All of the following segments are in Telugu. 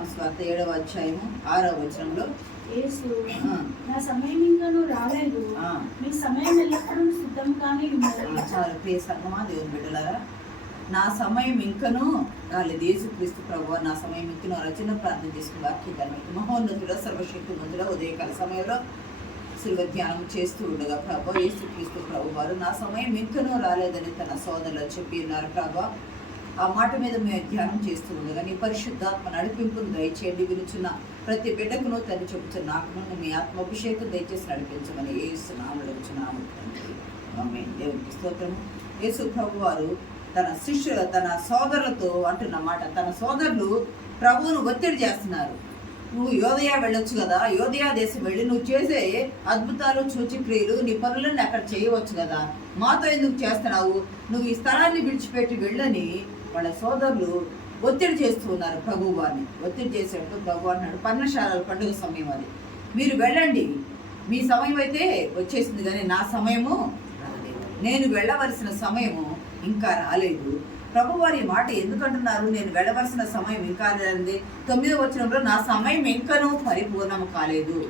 యోహాన్ స్వార్త ఏడవ అధ్యాయము ఆరవ వచనంలో. నా సమయం ఇంకను రాలేదు. ఆ, మీ సమయం ఎల్లప్పుడూ సిద్ధం కానీ చాలు ప్రియ సంగమా దేవుని బిడ్డలారా. నా సమయం ఇంకనూ రాలేదు. యేసుక్రీస్తు ప్రభు నా సమయం ఇంకనూ రచన ప్రార్థన చేసుకుని వాక్యదాన్ని మహోన్నతుడ సర్వశక్తి మంతుడ ఉదయకాల సమయంలో శిల్వ ధ్యానం చేస్తూ ఉండగా ప్రభు యేసుక్రీస్తు ప్రభు వారు నా సమయం ఇంకనూ రాలేదని తన సోదరులు చెప్పి ఉన్నారు. ప్రభు ఆ మాట మీద మేము ధ్యానం చేస్తూ ఉండగా నీ పరిశుద్ధాత్మ నడిపింపును దయచేయండి. వినుచున్న ప్రతి బిడ్డకును తను చెబుతున్న నాకు మీ ఆత్మ అభిషేకం దయచేసి నడిపించమని ఏసు నామలు దేవునికి స్తోత్రము. యేసు ప్రభు వారు తన శిష్యుల తన సోదరులతో అంటున్న మాట. తన సోదరులు ప్రభువును ఒత్తిడి చేస్తున్నారు. నువ్వు యోధయా వెళ్ళొచ్చు కదా? యోధయా దేశం వెళ్ళి నువ్వు చేసే అద్భుతాలు సూచిక్రియలు నీ పనులన్నీ అక్కడ చేయవచ్చు కదా? మాతో ఎందుకు చేస్తున్నావు? నువ్వు ఈ స్థలాన్ని విడిచిపెట్టి వెళ్ళని వాళ్ళ సోదరులు ఒత్తిడి చేస్తూ ఉన్నారు ప్రభు వారిని. ఒత్తిడి చేసేటప్పుడు ప్రభు అన్నాడు పర్ణశాలల పండుగ సమయం అది. మీరు వెళ్ళండి. మీ సమయం అయితే వచ్చేసింది కానీ నా సమయము రాలేదు. నేను వెళ్ళవలసిన సమయము ఇంకా రాలేదు. ప్రభు వారి మాట ఎందుకంటున్నారు? నేను వెళ్ళవలసిన సమయం ఇంకా లేదండి తొమ్మిదో వచ్చినప్పుడు నా సమయం ఇంకనూ పరిపూర్ణం కాలేదు.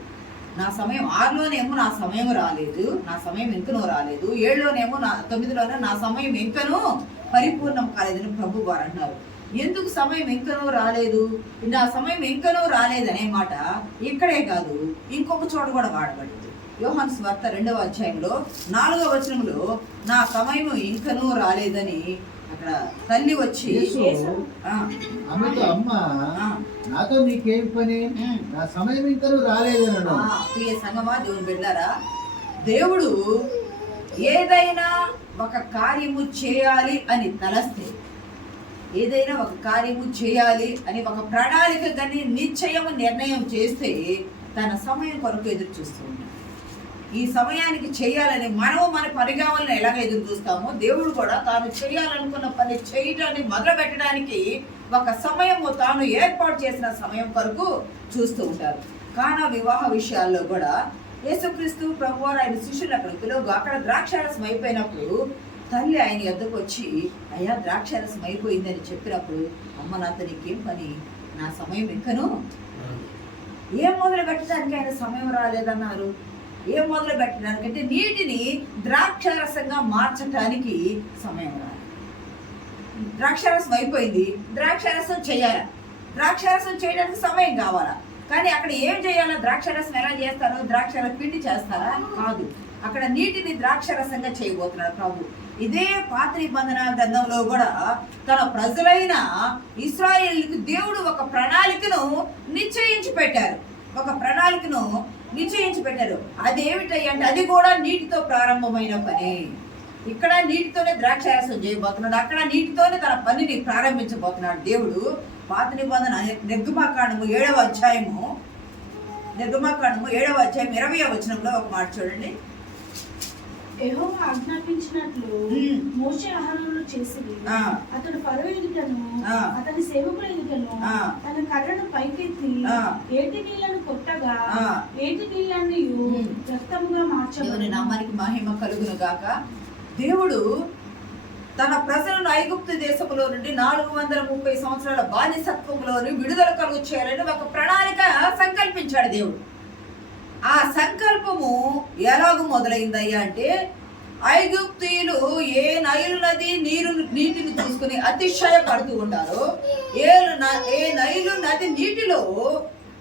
నా సమయం ఆరులోనేమో నా సమయం రాలేదు. నా సమయం ఇంకనూ రాలేదు. ఏడులోనేమో నా తొమ్మిదిలోనే నా సమయం ఇంకనూ పరిపూర్ణం కాలేదని ప్రభు వారు అంటున్నారు ఎందుకు సమయం ఇంకనూ రాలేదు? నా సమయం ఇంకనూ రాలేదనే మాట ఇక్కడే కాదు ఇంకొక చోట కూడా వాడబడింది. యోహాన్ స్వార్త రెండవ అధ్యాయంలో నాలుగవ వచనంలో నా సమయం ఇంకనూ రాలేదని అక్కడ తల్లి వచ్చి అమ్మ నాతో నీకేం పని. నా సమయం ఇంకా రాలేదనడం. ఆ, ప్రియ సంగమా దేవుని బిడ్డారా దేవుడు ఏదైనా ఒక కార్యము చేయాలి అని తలస్తే ఏదైనా ఒక కార్యము చేయాలి అని ఒక ప్రణాళిక కానీ నిశ్చయము నిర్ణయం చేస్తే తన సమయం కొరకు ఎదురు చూస్తూ ఈ సమయానికి చేయాలని మనము మన పరిగామలను ఎలాగ ఎదురు చూస్తామో దేవుడు కూడా తాను చేయాలనుకున్న పని చేయటాన్ని మొదలు పెట్టడానికి ఒక సమయము తాను ఏర్పాటు చేసిన సమయం కొరకు చూస్తూ ఉంటారు కానా వివాహ విషయాల్లో కూడా యేసుక్రీస్తు ప్రభు ఆయన శిష్యుల అక్కడ అక్కడ ద్రాక్షారసం అయిపోయినప్పుడు తల్లి ఆయన ఎద్దకు వచ్చి అయ్యా ద్రాక్షారసం అయిపోయిందని చెప్పినప్పుడు అమ్మ నాతో నీకేం పని? నా సమయం ఇంకను ఏం మొదలు పెట్టడానికి ఆయన సమయం రాలేదన్నారు? ఏం మొదలు పెట్టడానికి అంటే నీటిని ద్రాక్షారసంగా మార్చటానికి సమయం రాలేదు. ద్రాక్షారసం అయిపోయింది ద్రాక్షారసం చేయాలా? ద్రాక్షారసం చేయడానికి సమయం కావాలా? కానీ అక్కడ ఏం చేయాలో ద్రాక్షరసం ఎలా చేస్తారో ద్రాక్షల పిండి చేస్తారా? కాదు. అక్కడ నీటిని ద్రాక్షరసంగా చేయబోతున్నారు ప్రభు. ఇదే పాత్రి బంధన గ్రంథంలో కూడా తన ప్రజలైన ఇస్రాయేల్కి దేవుడు ఒక ప్రణాళికను నిశ్చయించి పెట్టారు. ఒక ప్రణాళికను నిశ్చయించి పెట్టారు. అది ఏమిటయ్యి అది కూడా నీటితో ప్రారంభమైన పని. ఇక్కడ నీటితోనే ద్రాక్షారసం చేయబోతున్నాడు. అక్కడ నీటితోనే తన పనిని ప్రారంభించబోతున్నాడు దేవుడు. పాత నిబంధన నిర్గమాకాండము ఏడవ అధ్యాయము నిర్గమాకాండము ఏడవ అధ్యాయం ఇరవై వచనంలో ఒక మాట చూడండి యెహోవా ఆజ్ఞాపించినట్లు. మోషే ఆహారంలో చేసింది. అతడు ఫరో ఎదుటను. అతని సేవకుల ఎదుటను. తన కర్రను పైకెత్తి. ఏటి నీళ్ళను కొట్టగా. ఏటి నీళ్ళని. రక్తముగా మార్చబడి నామానికి మహిమ కలుగును గాక దేవుడు తన ప్రజలను ఐగుప్తు దేశంలో నుండి నాలుగు వందల ముప్పై సంవత్సరాల బానిసత్వంలోని విడుదల కలుగు చేయాలని ఒక ప్రణాళిక సంకల్పించాడు దేవుడు. ఆ సంకల్పము ఎలాగూ మొదలైందయ్యా అంటే ఐగుప్తీయులు ఏ నైలు నది నీరు నీటిని తీసుకుని అతిశయపడుతూ ఉన్నారో ఏ ఏ నైలు నది నీటిలో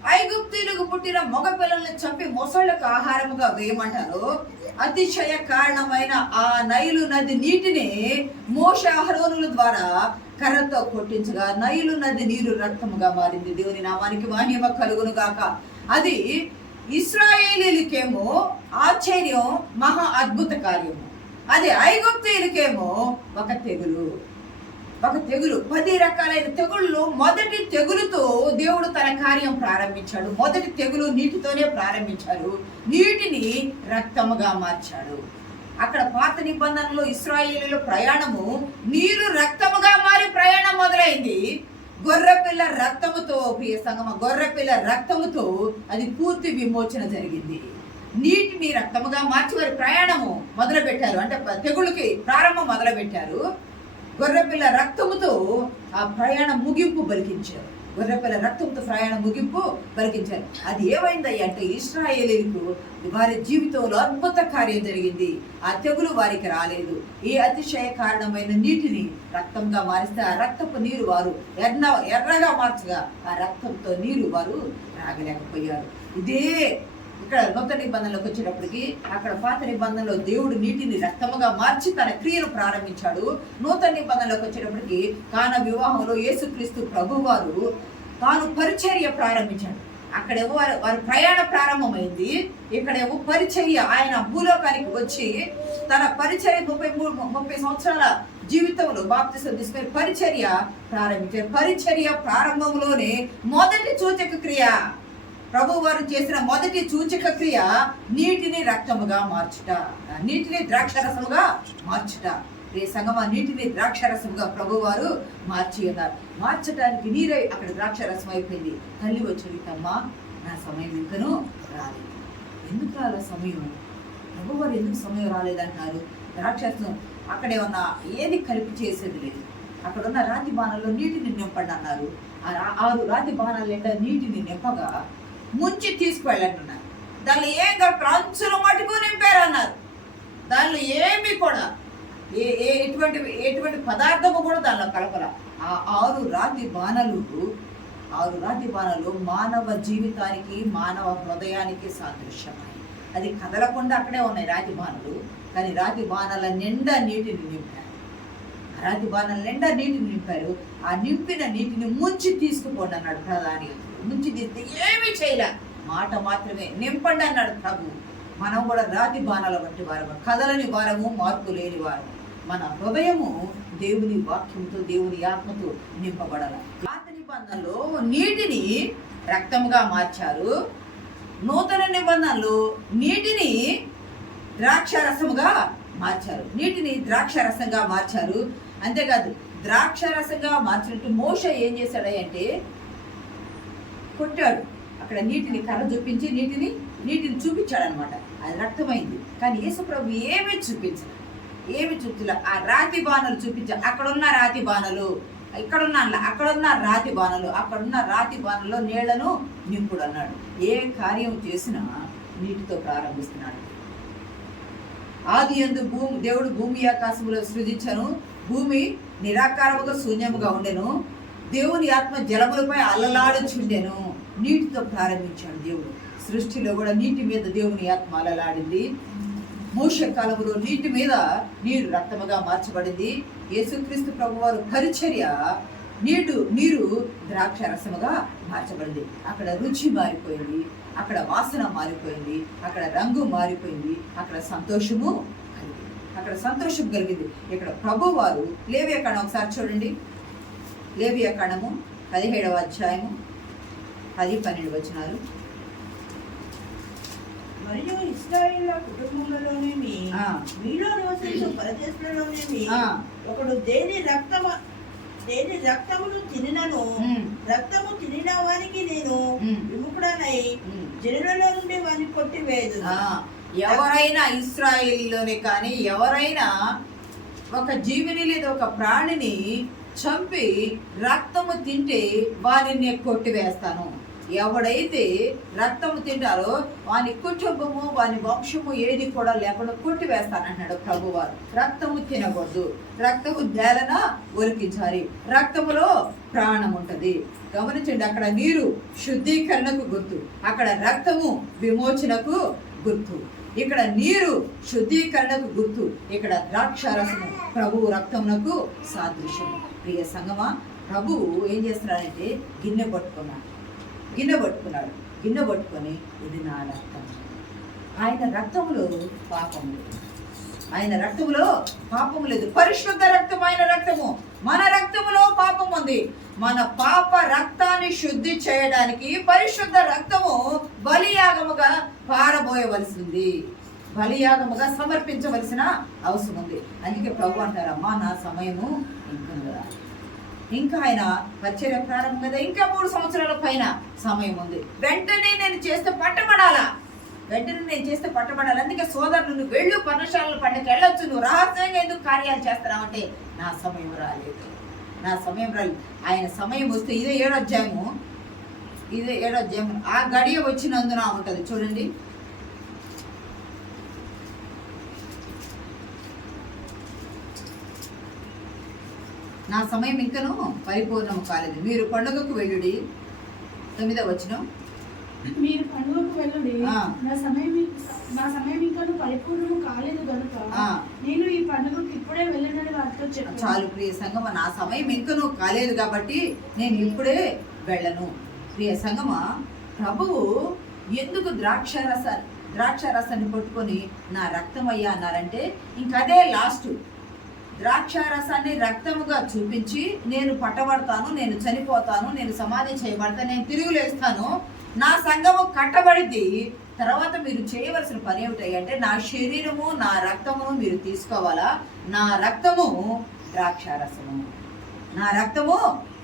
ఐగుప్తీలకు పుట్టిన మగ పిల్లల్ని చంపి మొసళ్ళకు ఆహారముగా వేయమంటారు. అతిశయ కారణమైన ఆ నైలు నది నీటిని మోషాహరోనుల ద్వారా కర్రతో కొట్టించగా నైలు నది నీరు రక్తముగా మారింది. దేవుని నామానికి మాన్యమ కలుగును గాక. అది ఇస్రాయేలీలకేమో ఆశ్చర్యం మహా అద్భుత కార్యము. అది ఐగుప్తీలకేమో ఒక తెగులు. ఒక తెగులు. పది రకాలైన తెగుళ్ళు మొదటి తెగులుతో దేవుడు తన కార్యం ప్రారంభించాడు. మొదటి తెగులు నీటితోనే ప్రారంభించాడు. నీటిని రక్తముగా మార్చాడు. అక్కడ పాత నిబంధనలో ఇస్రాయేలీల ప్రయాణము నీరు రక్తముగా మారి ప్రయాణం మొదలైంది. గొర్రెపిల్ల రక్తముతో ప్రియ సంగమ గొర్రెపిల్ల రక్తముతో అది పూర్తి విమోచన జరిగింది. నీటిని రక్తముగా మార్చి వారి ప్రయాణము మొదలుపెట్టారు. అంటే తెగుళ్ళకి ప్రారంభం మొదలుపెట్టారు. గొర్రెపిల్ల రక్తముతో ఆ ప్రయాణం ముగింపు బలికించారు గొర్రెపిల్ల రక్తంతో ప్రయాణం ముగింపు పలికించారు. అది ఏమైందయ్యా అంటే ఇస్రాయేలీలకు వారి జీవితంలో అద్భుత కార్యం జరిగింది. ఆ తెగులు వారికి రాలేదు. ఈ అతిశయ కారణమైన నీటిని రక్తంగా మారిస్తే ఆ రక్తపు నీరు వారు ఎర్ర ఎర్రగా మార్చగా ఆ రక్తంతో నీరు వారు రాగలేకపోయారు. ఇదే అక్కడ నూతన నిబంధనలోకి వచ్చేటప్పటికి అక్కడ పాత నిబంధనలో దేవుడు నీటిని రక్తముగా మార్చి తన క్రియను ప్రారంభించాడు. నూతన నిబంధనలోకి వచ్చేటప్పటికి కాన వివాహంలో యేసుక్రీస్తు ప్రభువారు తాను పరిచర్య ప్రారంభించాడు. అక్కడేమో వారి వారి ప్రయాణ ప్రారంభమైంది. ఇక్కడేమో పరిచర్య ఆయన భూలోకానికి వచ్చి తన పరిచర్య ముప్పై మూడు ముప్పై సంవత్సరాల జీవితంలో బాప్తిసం తీసుకొని పరిచర్య ప్రారంభించారు పరిచర్య ప్రారంభంలోనే మొదటి సూచక క్రియ ప్రభు వారు చేసిన మొదటి సూచక క్రియ నీటిని రక్తముగా మార్చుట. నీటిని ద్రాక్షరసముగా మార్చుట. రే సంగమా నీటిని ద్రాక్షరసముగా ప్రభు వారు మార్చి ఉన్నారు మార్చడానికి నీరే అక్కడ ద్రాక్షరసం అయిపోయింది తల్లి వచ్చి నా సమయం ఇంకను రాలేదు. ఎందుకు రాలే సమయం? ప్రభు వారు ఎందుకు సమయం రాలేదంటారు ద్రాక్షరసం అక్కడే ఉన్న ఏది కలిపి చేసేది లేదు. అక్కడ ఉన్న రాతి బాణల్లో నీటిని నింపండి అన్నారు. ఆరు రాతి బాణాలు నిండా నీటిని నింపగా ముంచి తీసుకువెళ్ళంటున్నారు. దానిలో ఏం కలిపి అంచుల మటుకు నింపారు అన్నారు దానిలో ఏమి కూడా ఏ ఏ ఎటువంటి ఎటువంటి పదార్థము కూడా దానిలో కలపల. ఆ ఆరు రాతి బాణలు ఆరు రాతి బాణలు మానవ జీవితానికి మానవ హృదయానికి సాదృశ్యమై. అది కదలకుండా అక్కడే ఉన్నాయి రాతి బాణలు కానీ రాతి బాణల నిండా నీటిని నింపారు. రాతి బాణల నిండా నీటిని నింపారు. ఆ నింపిన నీటిని ముంచి తీసుకుపోండి అన్నాడు ప్రధాని. ముంచి తీస్తే ఏమీ చేయలే. మాట మాత్రమే నింపండి అన్నాడు ప్రభు. మనం కూడా రాతి బాణాల వంటి వారము కదలని వారము మార్పు లేని వారము మన హృదయము దేవుని వాక్యంతో దేవుని ఆత్మతో నింపబడాల. పాత నిబంధనలో నీటిని రక్తముగా మార్చారు. నూతన నిబంధనలు నీటిని ద్రాక్షారసముగా మార్చారు. నీటిని ద్రాక్షారసంగా మార్చారు. అంతేకాదు ద్రాక్షారసంగా మార్చినట్టు మోస ఏం చేశాడంటే కొట్టాడు. అక్కడ నీటిని కర్ర చూపించి నీటిని నీటిని చూపించాడు అనమాట అది రక్తమైంది. కానీ యేసుప్రభు ఏమీ చూపించలేదు ఏమి చూపించలే. ఆ రాతి బాణలు చూపించాడు అక్కడున్న రాతి బాణలు ఇక్కడున్న అక్కడున్న రాతి బాణలు అక్కడున్న రాతి బాణలో నీళ్ళను నింపుడు అన్నాడు ఏ కార్యం చేసినా నీటితో ప్రారంభిస్తున్నాడు. ఆది ఎందు భూమి దేవుడు భూమి ఆకాశములో సృజించను. భూమి నిరాకారముగా శూన్యముగా ఉండెను. దేవుని ఆత్మ జలములపై అల్లలాడుచుండెను నీటితో ప్రారంభించాడు దేవుడు. సృష్టిలో కూడా నీటి మీద దేవుని ఆత్మ అలలాడింది. మోష కాలంలో నీటి మీద నీరు రక్తముగా మార్చబడింది. యేసుక్రీస్తు ప్రభువారు పరిచర్య నీడు నీరు ద్రాక్ష రసముగా మార్చబడింది. అక్కడ రుచి మారిపోయింది అక్కడ వాసన మారిపోయింది అక్కడ రంగు మారిపోయింది అక్కడ సంతోషము కలిగింది. అక్కడ సంతోషం కలిగింది. ఇక్కడ ప్రభువారు లేవియ కాండం ఒకసారి చూడండి. లేవియ కాండము పదిహేడవ అధ్యాయము పది పన్నెండు వచనాలు మరియు ఇస్రాయేల్ కుటుంబంలోనేమి. మీలో నివసించు పరదేశంలోనేమి ఒకడు దేని రక్తమ దేని రక్తమును తినినను ఉమ్, రక్తము తినిన వారికి నేను. విముఖుడనై. జనులలో నుండి వారిని కొట్టివేయదు ఆ, ఎవరైనా ఇస్రాయిల్లోనే కానీ ఎవరైనా ఒక జీవిని లేదా ఒక ప్రాణిని చంపి రక్తము తింటే వారిని కొట్టివేస్తాను ఎవడైతే రక్తము తింటారో వాని కుటుంబము వాని వంశము ఏది కూడా లేకుండా కొట్టివేస్తానన్నాడు ప్రభువారు. రక్తము తినకూడదు. రక్తము నేలన ఒలికించాలి రక్తములో ప్రాణం ఉంటుంది. గమనించండి అక్కడ నీరు శుద్ధీకరణకు గుర్తు. అక్కడ రక్తము విమోచనకు గుర్తు. ఇక్కడ నీరు శుద్ధీకరణకు గుర్తు. ఇక్కడ ద్రాక్షారసము ప్రభువు రక్తమునకు సాదృశ్యం. ప్రియ సంగమా ప్రభువు ఏం చేస్తున్నాడంటే గిన్నె పట్టుకున్నాడు. గిన్నె పట్టుకున్నాడు. గిన్నె పట్టుకొని ఇది నా రక్తం ఆయన రక్తములో పాపం లేదు ఆయన రక్తములో పాపము లేదు. పరిశుద్ధ రక్తం ఆయన రక్తము. మన రక్తములో పాపం ఉంది. మన పాప రక్తాన్ని శుద్ధి చేయడానికి పరిశుద్ధ రక్తము బలియాగముగా పారబోయవలసింది. బలియాగముగా సమర్పించవలసిన అవసరం ఉంది. అందుకే ప్రభు అంటారమ్మా నా సమయము ఇంకా కదా ఇంకా ఆయన పరిచర్య ప్రారంభం కదా ఇంకా మూడు సంవత్సరాల పైన సమయం ఉంది. వెంటనే నేను చేస్తే పట్టబడాలా? వెంటనే నేను చేస్తే పట్టబడాలి? అందుకే సోదరులు నువ్వు వెళ్ళు పర్ణశాలల పండుగ వెళ్ళొచ్చు నువ్వు రహస్యంగా ఎందుకు కార్యాలు చేస్తున్నావంటే నా సమయం రాలేదు. నా సమయం రాలేదు. ఆయన సమయం వస్తే ఇదే ఏడో అధ్యాయము. ఇదే ఏడో అధ్యాయము. ఆ గడియ వచ్చినందున ఉంటుంది. చూడండి. నా సమయం ఇంకను పరిపూర్ణము కాలేదు. మీరు పండుగకు వెళ్ళుడి. తొమ్మిదో వచ్చిన మీరు పండుగకు వెళ్ళుడి. నా సమయం నా సమయం ఇంకా పరిపూర్ణము కాలేదు కనుక. నేను ఈ పండుగకు ఇప్పుడే వెళ్ళనని వారితో చెప్పాను. చాలు ప్రియ సంగమ నా సమయం ఇంకను కాలేదు కాబట్టి నేను ఇప్పుడే వెళ్ళను. ప్రియ సంగమ ప్రభువు ఎందుకు ద్రాక్షారస ద్రాక్షారసాన్ని పట్టుకొని నా రక్తం అయ్యా అన్నారంటే ఇంకదే లాస్ట్. ద్రాక్షారసాన్ని రక్తముగా చూపించి నేను పట్టబడతాను నేను చనిపోతాను నేను సమాధి చేయబడతాను నేను తిరుగులేస్తాను నా సంఘము కట్టబడిద్ది తర్వాత మీరు చేయవలసిన పని ఏమిటాయి అంటే నా శరీరము నా రక్తమును మీరు తీసుకోవాలా? నా రక్తము ద్రాక్షారసము. నా రక్తము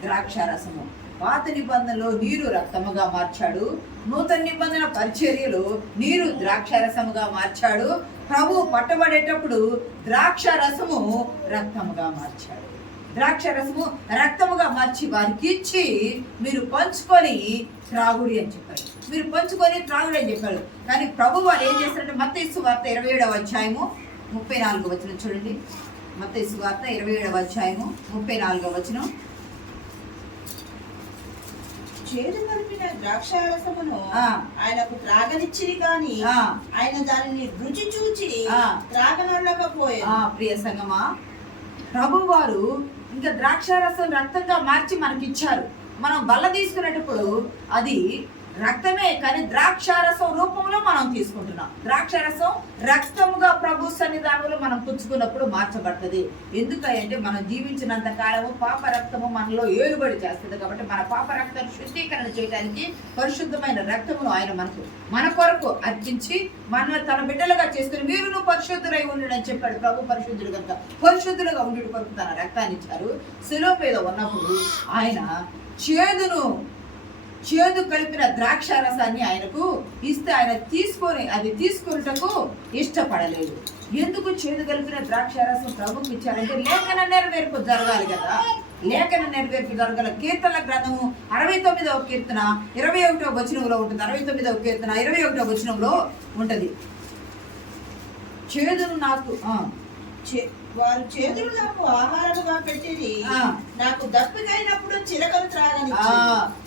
ద్రాక్షారసము. పాత నిబంధనలో నీరు రక్తముగా మార్చాడు. నూతన నిబంధన పరిచర్యలు నీరు ద్రాక్షారసముగా మార్చాడు. ప్రభు పట్టబడేటప్పుడు ద్రాక్ష రసము రక్తముగా మార్చాడు. ద్రాక్ష రసము రక్తముగా మార్చి వారికి ఇచ్చి మీరు పంచుకొని త్రాగుడి అని చెప్పారు మీరు పంచుకొని త్రాగుడి అని చెప్పారు కానీ ప్రభు వారు ఏం చేస్తారంటే ఇసు వార్త ఇరవై ఏడవ అధ్యాయము ముప్పై నాలుగు వచనం చూడండి. మత్తయి వార్త ఇరవై ఏడవ అధ్యాయము ముప్పై నాలుగవ వచనం. చేదు కలిపిన ద్రాక్షారసమును ఆ. ఆయనకు త్రాగనిచ్చిరి కాని ఆ. ఆయన దానిని రుచి చూచి ఆ ప్రియ సంగమా ప్రభు వారు ఇంకా ద్రాక్షారసం రక్తంగా మార్చి మనకి ఇచ్చారు మనం బల్ల తీసుకునేటప్పుడు అది రక్తమే కానీ ద్రాక్షారసం రూపంలో మనం తీసుకుంటున్నాం. ద్రాక్షారసం రక్తముగా ప్రభు సన్నిధానంలో మనం పుచ్చుకున్నప్పుడు మార్చబడుతుంది. ఎందుకంటే మనం జీవించినంత కాలము పాప రక్తము మనలో ఏలుబడి చేస్తుంది కాబట్టి మన పాప రక్తాన్ని శుద్ధీకరణ చేయడానికి పరిశుద్ధమైన రక్తమును ఆయన మనకు మన కొరకు అర్పించి మన తన బిడ్డలుగా చేసుకుని మీరు పరిశుద్ధులై ఉండడని చెప్పాడు ప్రభు పరిశుద్ధుడు కనుక. పరిశుద్ధులుగా ఉండి కొరకు తన రక్తాన్ని ఇచ్చారు. శిలో మీద ఉన్నప్పుడు ఆయన చేదును చేదు కలిపిన ద్రాక్ష రసాన్ని ఆయనకు ఇస్తే ఆయన తీసుకొని అది తీసుకున్నటకు ఇష్టపడలేదు. ఎందుకు చేదు కలిపిన ద్రాక్ష రసం ప్రభుకి ఇచ్చారంటే లేఖన నెరవేర్పు జరగాలి కదా. లేఖన నెరవేర్పు జరగల కీర్తన గ్రంథము అరవై తొమ్మిదవ కీర్తన ఇరవై ఒకటవ వచనంలో ఉంటుంది. అరవై తొమ్మిదవ కీర్తన ఇరవై ఒకటవ వచనంలో ఉంటుంది. చేదును నాకు చే- వారు చేతులు నాకు ఆహారముగా పెట్టిరి. ఆ. నాకు దప్పికైనప్పుడు చిలకలు ఆ, త్రాగనిచ్చి.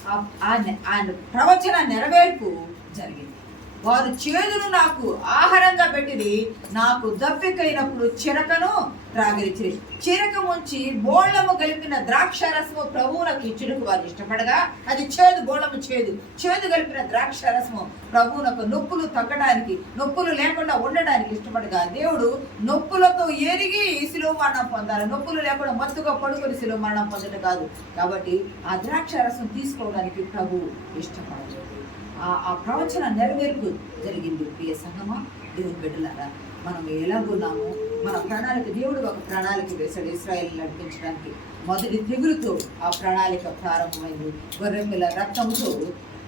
ఆ- ఆ నె- ఆ ప్రవచన నెరవేర్పు జరిగింది. వారు చేదును నాకు ఆహారంగా పెట్టిది నాకు దప్పికైనప్పుడు చిరకను త్రాగరిచిరి. చిరక ముంచి బోళ్ళము కలిపిన ద్రాక్ష రసము ప్రభువులకు ఇచ్చుటకు వారు ఇష్టపడగా అది చేదు బోళ్ళము చేదు. చేదు కలిపిన ద్రాక్ష రసము ప్రభువునకు నొప్పులు తగ్గడానికి నొప్పులు లేకుండా ఉండడానికి ఇష్టపడగా దేవుడు నొప్పులతో ఎరిగి శిలువ మరణం పొందాలి. నొప్పులు లేకుండా మత్తుగా పడుకొని శిలువ మరణం పొందడం కాదు. కాబట్టి ఆ ద్రాక్ష రసం తీసుకోవడానికి ప్రభు ఇష్టపడలేదు ఆ ఆ ప్రవచన నెరవేర్పు జరిగింది. ప్రియ సంగమా దేవుని బిడ్డలారా మనం ఎలాగున్నాము మన ప్రణాళిక దేవుడు ఒక ప్రణాళిక వేశాడు ఇస్రాయల్ నడిపించడానికి. మొదటి తెగులుతో ఆ ప్రణాళిక ప్రారంభమైంది. గొర్రెపిల్ల రక్తంతో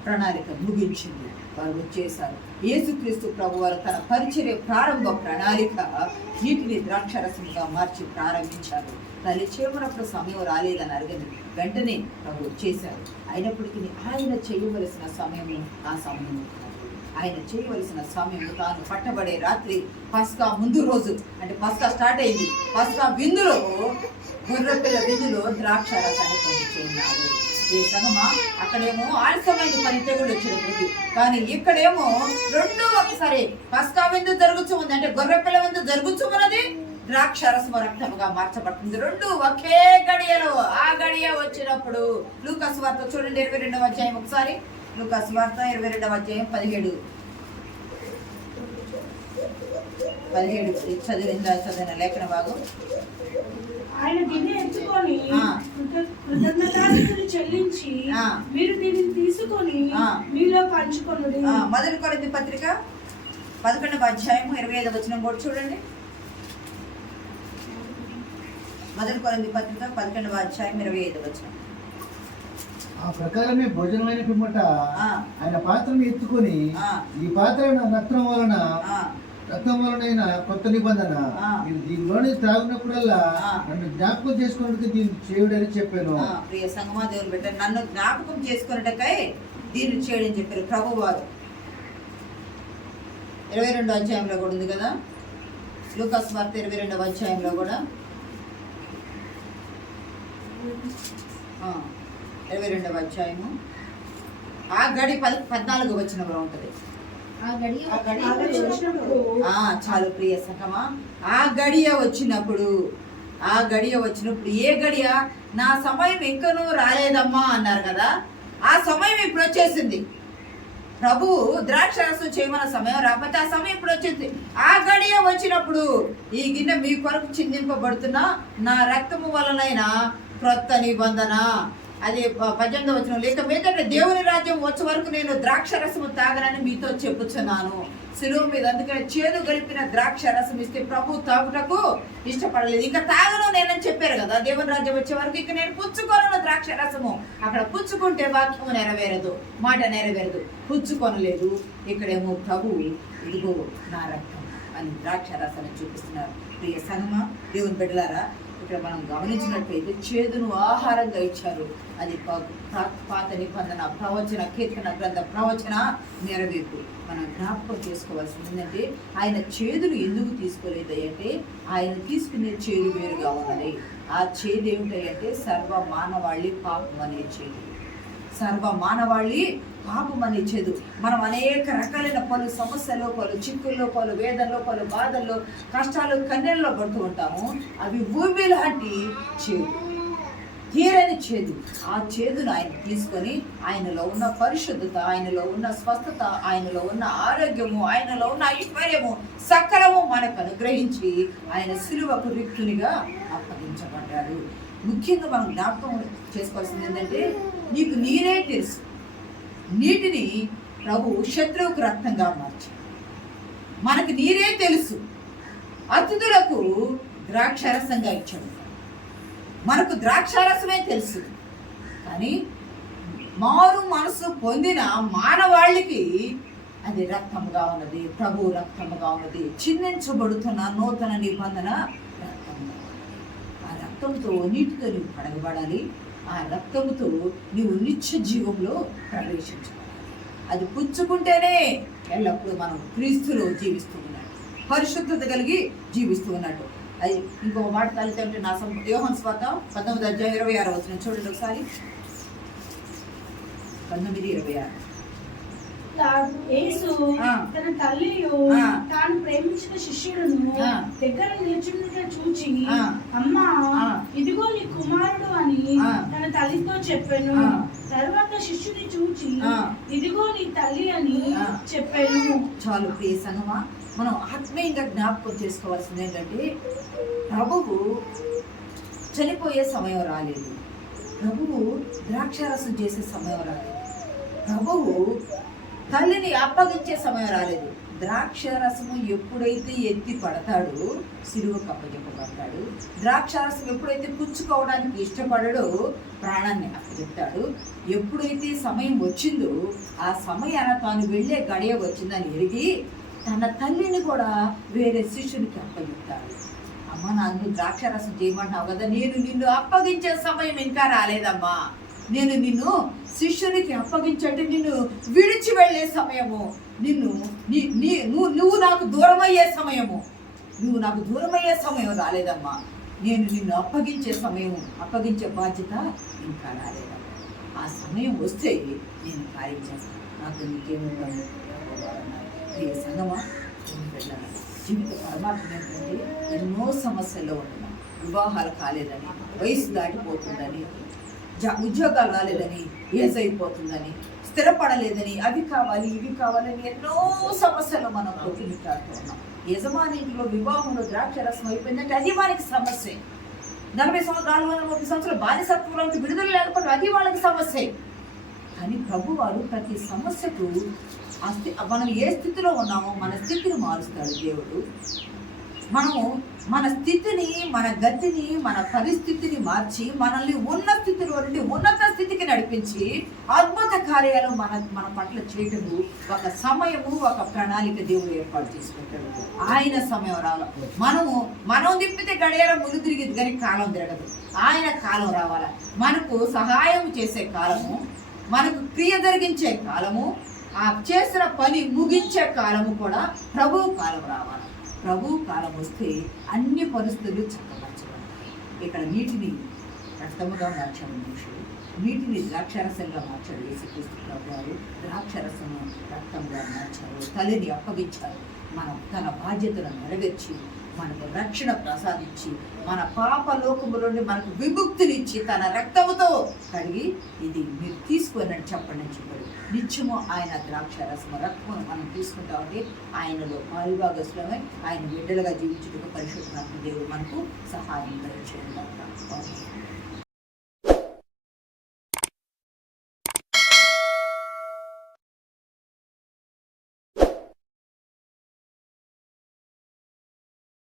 ప్రణాళిక ముగించింది. వారు వచ్చేశారు యేసుక్రీస్తు ప్రభు వారు తన పరిచర్య ప్రారంభ ప్రణాళిక నీటిని ద్రాక్షరసంగా మార్చి ప్రారంభించారు. తల్లి చేయమన్నప్పుడు సమయం రాలేదని అడగని వెంటనే ప్రభు వచ్చేశారు అయినప్పటికీ ఆయన చేయవలసిన సమయం ఆ సమయం ఆయన చేయవలసిన సమయం తాను పట్టబడే రాత్రి పస్కా ముందు రోజు అంటే పస్కా స్టార్ట్ అయింది. పస్కా విందులో గొర్రెపిల్ల విందులో ద్రాక్ష రసాన్ని పంపించేన్నారు ఈ సంగమా అక్కడేమో ఆలస్యమైన పని తెగుళ్ళు వచ్చినప్పటికి కానీ ఇక్కడేమో రెండు ఒకసారి పస్కా విందు జరుగుతూ ఉంది. అంటే గొర్రెపిల్ల విందు జరుగుతూ ఉన్నది. ద్రాక్ష రసము రక్తముగా మార్చబడుతుంది. రెండు ఒకే గడియలో ఆ గడియ వచ్చినప్పుడు లూకస్ వార్త చూడండి ఇరవై రెండవ అధ్యాయం ఒకసారి. లూకస్ వార్త ఇరవై రెండవ అధ్యాయం పదిహేడు. పదిహేడు చదివిందా చదివిన లేఖన భాగం ఆయన గిన్నె ఎత్తుకొని ఆ. కృత- కృతజ్ఞతాస్తుతులు చెల్లించి. మీరు దీనిని తీసుకొని. మీలో పంచుకొనుడి మొదటి కొరింథీ పత్రిక పదకొండవ అధ్యాయము ఇరవై ఐదవ వచనం కూడా చూడండి మొదటి కొరింథీ పత్రిక పదకొండవ అధ్యాయం ఇరవై ఐదవ వచనం ఆ ప్రకారమే భోజనమైన పిమ్మట. ఆయన పాత్రను ఎత్తుకొని. ఈ పాత్ర నా రక్తం వలన వలనైన కొత్త నిబంధన. దీనిలోని త్రాగినప్పుడల్లా. నన్ను జ్ఞాపకం చేసుకున్నట్టుగా దీన్ని చేయుడని చెప్పాను. ప్రియ సంగమా దేవుని బిడ్డ నన్ను జ్ఞాపకం చేసుకున్నటకై దీన్ని చేయడని చెప్పారు ప్రభు వారు ఇరవై రెండో అధ్యాయంలో కూడా ఉంది కదా? లూకాస్ వార్త ఇరవై రెండవ అధ్యాయంలో కూడా. ఇరవై రెండవ అధ్యాయము. ఆ గడి పద్ పద్నాలుగు వచ్చినప్పుడు ఉంటుంది. చాలు ప్రియ సఖమా ఆ గడియ వచ్చినప్పుడు ఆ గడియ వచ్చినప్పుడు ఏ గడియ? నా సమయం ఇంకనూ రాలేదమ్మా అన్నారు కదా. ఆ సమయం ఇప్పుడు వచ్చేసింది. ప్రభు ద్రాక్షరసం చేయమన్న సమయం రాకపోతే ఆ సమయం ఇప్పుడు వచ్చింది ఆ గడియ వచ్చినప్పుడు ఈ గిన్నె మీ కొరకు చిందింపబడుతున్న నా రక్తము వలనైన క్రొత్త నిబంధన. అది ప- పద్దెనిమిది వచ్చిన లేక మీదట దేవుని రాజ్యం వచ్చే వరకు నేను ద్రాక్ష రసము తాగనని మీతో చెప్పుచున్నాను. సిలువ మీద అందుకని చేదు గలిపిన ద్రాక్ష రసం ఇస్తే ప్రభు తాగుటకు ఇష్టపడలేదు. ఇంకా తాగను నేనని చెప్పారు కదా దేవుని రాజ్యం వచ్చే వరకు ఇక నేను పుచ్చుకోను ద్రాక్ష రసము. అక్కడ పుచ్చుకుంటే వాక్యము నెరవేరదు మాట నెరవేరదు. పుచ్చుకొనలేదు. ఇక్కడేమో ప్రభువు ఇదిగో నా రక్తం అని ద్రాక్ష రసాన్ని చూపిస్తున్నారు. ప్రియ సంగమ దేవుని బిడ్డలారా ఇక్కడ మనం గమనించినట్లయితే చేదును ఆహారంగా ఇచ్చారు. అది పాత నిబంధన ప్రవచన కీర్తన గ్రంథ ప్రవచన నెరవేర్పు. మనం జ్ఞాపకం చేసుకోవాల్సింది ఏంటంటే ఆయన చేదును ఎందుకు తీసుకోలేదు అంటే ఆయన తీసుకునే చేదు వేరుగా ఉన్నది. ఆ చేదు ఏమిటంటే సర్వ మానవాళి పాపం అనే చేదు. సర్వ మానవాళి పాపం అనే చేదు మనం అనేక రకాలైన పలు సమస్యలు పలు చిక్కుల్లో పలు వేదల్లో పలు బాధల్లో కష్టాలు కన్నెల్లో పడుతూ ఉంటాము. అవి భూమి లాంటి చేదు. తీరని చేదు. ఆ చేదును ఆయన తీసుకొని ఆయనలో ఉన్న పరిశుద్ధత ఆయనలో ఉన్న స్వస్థత ఆయనలో ఉన్న ఆరోగ్యము ఆయనలో ఉన్న ఐశ్వర్యము సకలము మనకు అనుగ్రహించి ఆయన సిలువకు రిక్తునిగా అప్పగించబడ్డాడు. ముఖ్యంగా మనం జ్ఞాపకం చేసుకోవాల్సింది ఏంటంటే నీకు నీరే తెలుసు. నీటిని ప్రభు శత్రువుకు రక్తంగా మార్చాడు. మనకు నీరే తెలుసు. అతిథులకు ద్రాక్షారసంగా ఇచ్చాడు. మనకు ద్రాక్షారసమే తెలుసు. కానీ మారు మనసు పొందిన మానవాళికి అది రక్తముగా ఉన్నది. ప్రభు రక్తముగా ఉన్నది. చిందించబడుతున్న నూతన నిబంధన రక్తముగా ఆ రక్తంతో నీటితో నీవు కడగబడాలి ఆ రక్తముతో నీవు నిత్య జీవంలో ప్రవేశించాలి అది పుచ్చుకుంటేనే ఎల్లప్పుడూ మనం క్రీస్తులో జీవిస్తూ ఉన్నాడు. పరిశుద్ధత కలిగి జీవిస్తూ ఉన్నట్టు అది ఇంకొక మాట తల్లిదండ్రి నా సం యోహన్ స్వాత పంతొమ్మిది అధ్యాయం ఇరవై ఆరు వచ్చిన చూడండి ఒకసారి. పంతొమ్మిది ఇరవై ఆరు. యేసు. తన తల్లియు. తాను ప్రేమించిన శిష్యుడును. దగ్గర నిల్చుండట చూచి. అమ్మా. ఇదిగో నీ కుమారుడు అని. తన తల్లితో చెప్పాను. తరువాత శిష్యుని చూచి. ఇదిగో నీ తల్లి అని. చెప్పాను చాలు ప్రియ సంగమా మనం ఆత్మీయంగా జ్ఞాపకం చేసుకోవాల్సింది ఏంటంటే ప్రభువు చనిపోయే సమయం రాలేదు ప్రభువు ద్రాక్షారసం చేసే సమయం రాలేదు ప్రభువు తల్లిని అప్పగించే సమయం రాలేదు. ద్రాక్షారసము ఎప్పుడైతే ఎత్తి పడతాడో సిలువకు అప్పచెప్పబడతాడు ద్రాక్షారసం ఎప్పుడైతే పుచ్చుకోవడానికి ఇష్టపడడో ప్రాణాన్ని అప్పచెప్తాడు. ఎప్పుడైతే సమయం వచ్చిందో ఆ సమయాన తాను వెళ్ళే గడియ వచ్చిందని ఎరిగి తన తల్లిని కూడా వేరే శిష్యునికి అప్పగిస్తాడు అమ్మ నన్ను ద్రాక్షరసం చేయమంటావు కదా నేను నిన్ను అప్పగించే సమయం ఇంకా రాలేదమ్మా. నేను నిన్ను శిష్యునికి అప్పగించండి. నిన్ను విడిచి వెళ్ళే సమయము. నిన్ను నీ నీ నువ్వు నువ్వు నాకు దూరమయ్యే సమయము. నువ్వు నాకు దూరమయ్యే సమయం రాలేదమ్మా. నేను నిన్ను అప్పగించే సమయం అప్పగించే బాధ్యత ఇంకా రాలేదమ్మా. ఆ సమయం వస్తే నేను కార్యం చేస్తాను. నాకు నీకేమో ప్రియ సంగమా? జీవిత పరమాత్మ ఏంటంటే ఎన్నో సమస్యల్లో ఉంటున్నాం. వివాహాలు కాలేదని వయసు దాటిపోతుందని ఉద్యోగాలు రాలేదని ఏజ్ అయిపోతుందని స్థిరపడలేదని అవి కావాలి ఇవి కావాలని ఎన్నో సమస్యలు మనం కొట్టుమిట్టాడుతూ ఉన్నాం. యజమానిలో వివాహంలో ద్రాక్ష రసం అయిపోయిందంటే అది వారికి సమస్య. నలభై సంవత్సరాలు వందల ముప్పై సంవత్సరాలు బానిసత్వంలో విడుదల లేకపోతే అది వాళ్ళకి సమస్య. కానీ ప్రభు వారు ప్రతి సమస్యకు ఆ మనం ఏ స్థితిలో ఉన్నామో మన స్థితిని మారుస్తాడు దేవుడు. మనము మన స్థితిని మన గతిని మన పరిస్థితిని మార్చి మనల్ని ఉన్న స్థితిలో నుండి ఉన్నత స్థితికి నడిపించి అద్భుత కార్యాలు మన మన పట్ల చేయటము ఒక సమయము ఒక ప్రణాళిక దేవుడు ఏర్పాటు చేసుకుంటాడు. ఆయన సమయం రావాలి. మనము మనం తిప్పితే గడియారం ముందు తిరిగిద్ది కానీ కాలం తిరగదు. ఆయన కాలం రావాల. మనకు సహాయం చేసే కాలము మనకు క్రియ జరిగించే కాలము ఆ చేసిన పని ముగించే కాలము కూడా ప్రభువు కాలం రావాలి. ప్రభు కాలం వస్తే అన్ని పరిస్థితులు చక్కబరచబడతాయి ఇక్కడ నీటిని రక్తముగా మార్చాడు మనుషులు నీటిని ద్రాక్షరసంగా మార్చాడు యేసుక్రీస్తు ప్రభు ద్రాక్షరసము రక్తంగా మార్చారు తల్లిని అప్పగించారు. మనం తన బాధ్యతను నెరవేర్చి మనకు రక్షణ ప్రసాదించి మన పాప లోకము నుండి మనకు విముక్తినిచ్చి తన రక్తముతో కడిగి ఇది మీరు తీసుకున్నట్టు చెప్పండి అని చెప్పాడు. నిత్యము ఆయన ద్రాక్ష రసము రక్తమును మనం తీసుకుంటా ఉంటే ఆయనలో పాలుభాగస్లమై ఆయన బిడ్డలుగా జీవించుటకు పరిశుభ్రాత్మ దేవుడు మనకు సహాయం దయచేయడం